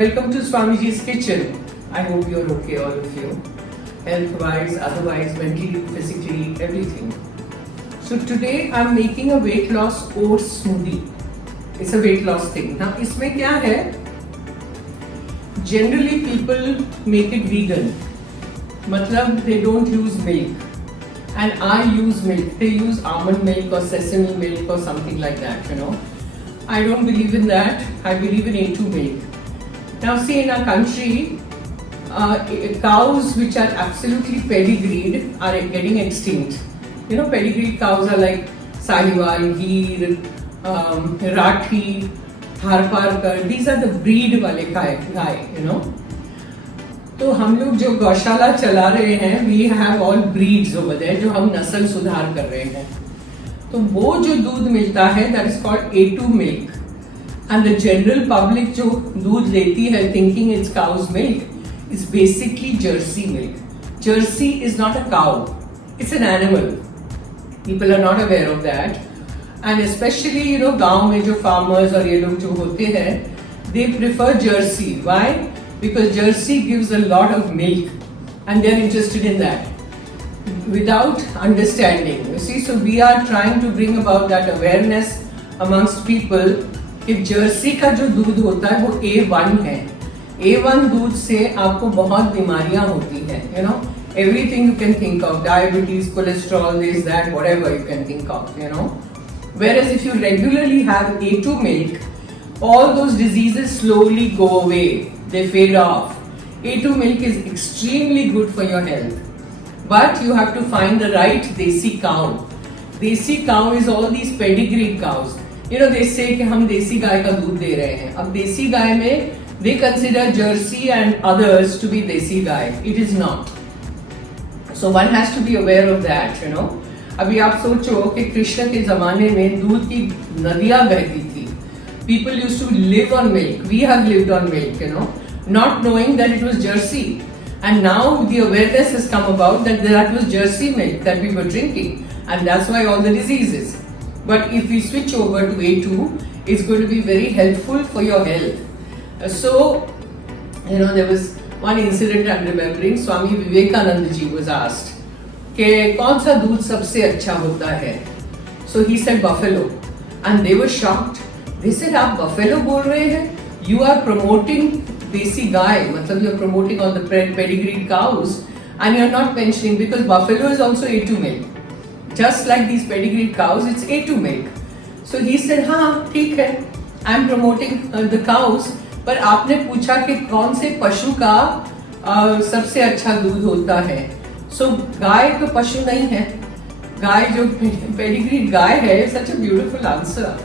Welcome to Swamiji's kitchen. I hope you're okay, all of you. Health-wise, otherwise, mentally, physically, everything. So today I'm making a weight loss oats smoothie. It's a weight loss thing. Now, इसमें क्या है? Generally, people make it vegan. मतलब they don't use milk. And I use milk. They use almond milk or sesame milk or something like that, you know. I don't believe in that. I believe in A2 milk. Now see, in our country, cows which are absolutely pedigreed are getting extinct. You know, pedigreed cows are like Sahiwal, Gir, Rathi, Tharparkar. These are the breed wale guy, you know. तो हम लोग जो गौशाला चला रहे हैं, we have all breeds over there, जो हम नस्ल सुधार कर रहे हैं. तो वो जो दूध मिलता है, that is called A2 milk. And the general public जो दूध लेती है, thinking it's cow's milk, is basically Jersey milk. Jersey is not a cow; it's an animal. People are not aware of that. And especially, you know, गांव में जो farmers और ये लोग जो होते हैं, they prefer Jersey. Why? Because Jersey gives a lot of milk and they are interested in that without understanding. You see, so we are trying to bring about that awareness amongst people कि Jersey का जो दूध होता है वो A1 है. A1 दूध से आपको बहुत बीमारियां होती हैं, you know, everything you can think of, diabetes, cholesterol, this, that, whatever you can think of, you know. Whereas if you regularly have A2 milk, all those diseases slowly go away. They fade off. A2 milk is extremely good for your health. But you have to find the right desi cow. Desi cow is all these pedigreed cows. You know, they say कि हम देसी गाय का दूध दे रहे हैं. अब देसी गाय में they consider Jersey and others to be desi guy. It is not. So one has to be aware of that, you know. अभी आप सोचो कि कृष्ण के जमाने में दूध की नदियां बहती थी. People used to live on milk. We have lived on milk, you know, not knowing that it was Jersey. And now the awareness has come about that was Jersey milk that we were drinking. And that's why all the diseases. But if we switch over to A2, it's going to be very helpful for your health. So, you know, there was one incident I'm remembering. Swami Vivekananda ji was asked, कि कौन सा दूध सबसे अच्छा होता है? So he said buffalo. And they were shocked. They said, आप buffalo बोल रहे हैं? You are promoting देसी गाय, मतलब you are promoting all the pedigreed cows, and you are not mentioning, because buffalo is also A2 milk. Just like these pedigreed cows, it's A2 milk. So he said, हाँ ठीक है, I am promoting the cows, पर आपने पूछा कि कौन से पशु का सबसे अच्छा दूध होता है. So गाय तो पशु नहीं है. गाय जो pedigreed गाय है, such a beautiful answer.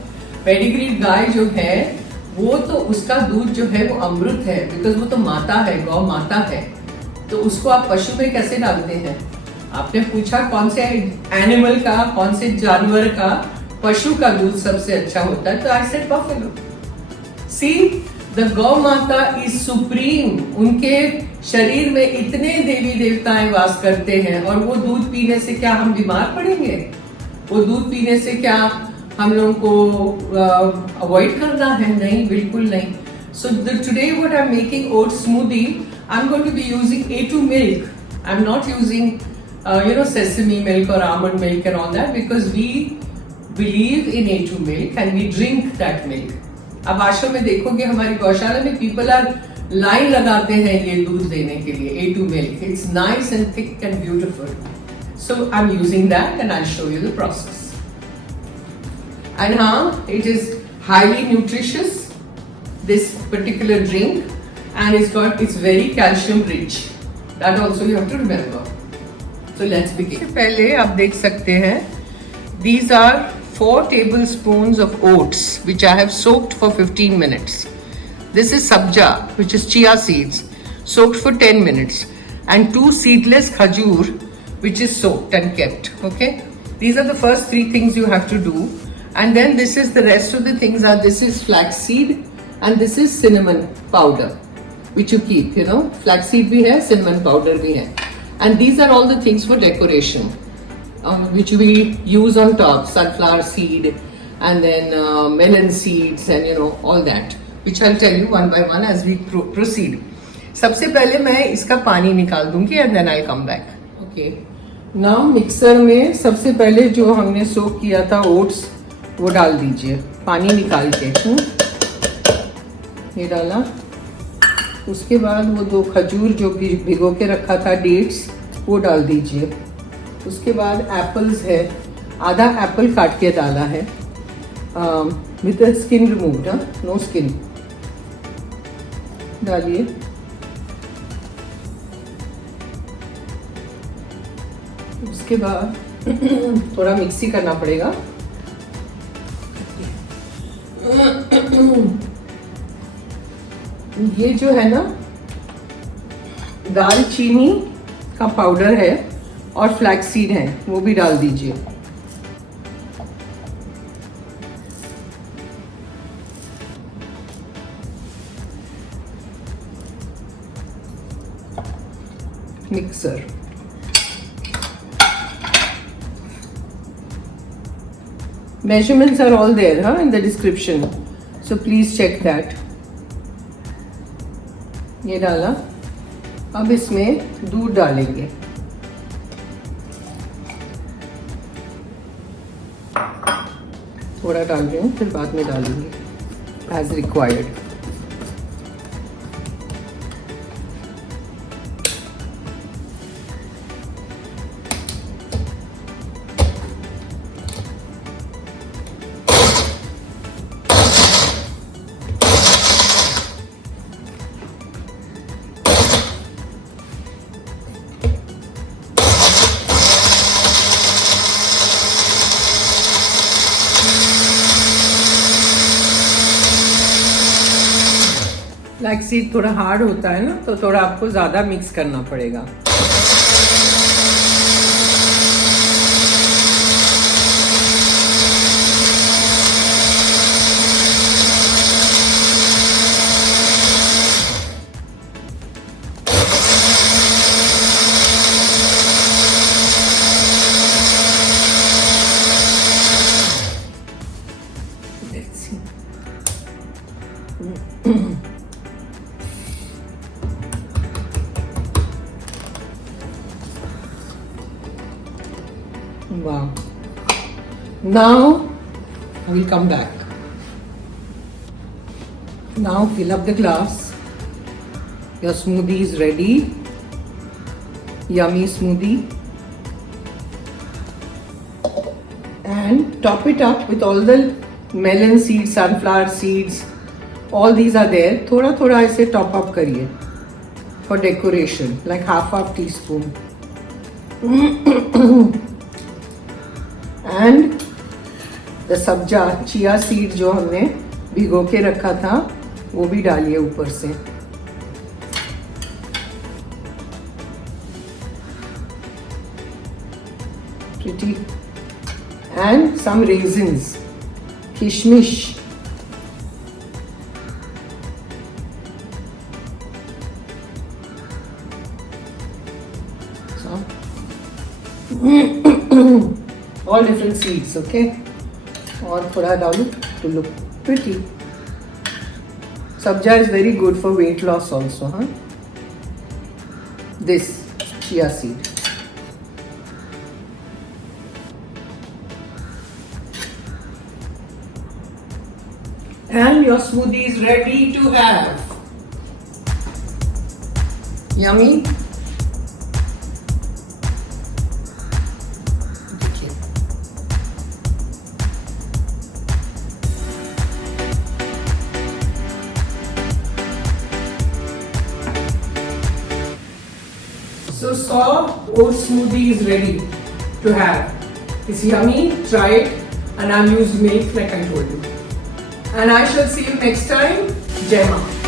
Pedigreed गाय जो है वो तो उसका दूध जो है वो अमृत है, बिकॉज वो तो माता है, गौ माता है. तो उसको आप पशु में कैसे डालते हैं? आपने पूछा कौन से एनिमल का, कौन से जानवर का, पशु का दूध सबसे अच्छा होता है, तो I said buffalo. See, the gau mata is supreme. उनके शरीर में इतने देवी देवताएं वास करते हैं, और वो दूध पीने से क्या हम बीमार पड़ेंगे? वो दूध पीने से क्या हम लोगों को अवॉइड करना है? नहीं, बिल्कुल नहीं. So today what I'm making oat smoothie, I'm going to be using A2 milk. I'm not using you know, sesame milk or almond milk and all that, because we believe in A2 milk and we drink that milk. अब आश्रम में देखोगे हमारी गौशाला में people are line लगाते हैं ये दूध देने के लिए, A2 milk. It's nice and thick and beautiful. So I'm using that and I'll show you the process. And it is highly nutritious, this particular drink, and it's very calcium rich. That also you have to remember. So let's begin. पहले आप देख सकते हैं, these are 4 tablespoons of oats which I have soaked for 15 minutes. This is sabja, which is chia seeds, soaked for 10 minutes, and 2 seedless khajur, which is soaked and kept. Okay, these are the first 3 things you have to do. And then this is the rest of the things are, this is flaxseed and this is cinnamon powder, which you keep, you know, flaxseed bhi hai, cinnamon powder bhi hai. And these are all the things for decoration, which we use on top, sunflower seed and then melon seeds and, you know, all that. which I'll tell you one by one as we proceed. सबसे पहले मैं इसका पानी निकाल दूंगी and then I'll come back. Okay. Now mixer में सबसे पहले जो हमने सोक किया था ओट्स वो डाल दीजिए पानी निकाल के. ये डाला. उसके बाद वो 2 खजूर जो भिगो के रखा था डेट्स वो डाल दीजिए. उसके बाद एप्पल्स है, आधा एप्पल काट के डाला है with skin removed, no skin. डालिए. उसके बाद थोड़ा मिक्सी करना पड़ेगा. ये जो है ना दालचीनी का पाउडर है और फ्लैक्स सीड है वो भी डाल दीजिए. Mixer. Measurements are all there in the description, so please check that. ये डाला. अब इसमें दूध डालेंगे. थोड़ा डाल रही हूँ फिर बाद में डालूंगी एज रिक्वायर्ड. फ्लैक्स सीड थोड़ा हार्ड होता है ना तो थोड़ा आपको ज़्यादा मिक्स करना पड़ेगा. Wow. Now I will come back. Now fill up the glass. Your smoothie is ready. Yummy smoothie. And top it up with all the melon seeds, sunflower seeds. All these are there. थोड़ा थोड़ा ऐसे top up करिए for decoration, like half teaspoon. And the sabja chia seed जो हमने भिगो के रखा था वो भी डालिए ऊपर से. Pretty. And some raisins, kishmish. So all different seeds, okay? और थोड़ा डालूं to look pretty. Sabja is very good for weight loss also, huh? This chia seed. And your smoothie is ready to have. Yummy. So saw oat smoothie is ready to have. It's yummy, try it, and I've used milk like I told you. And I shall see you next time. Jai Maa.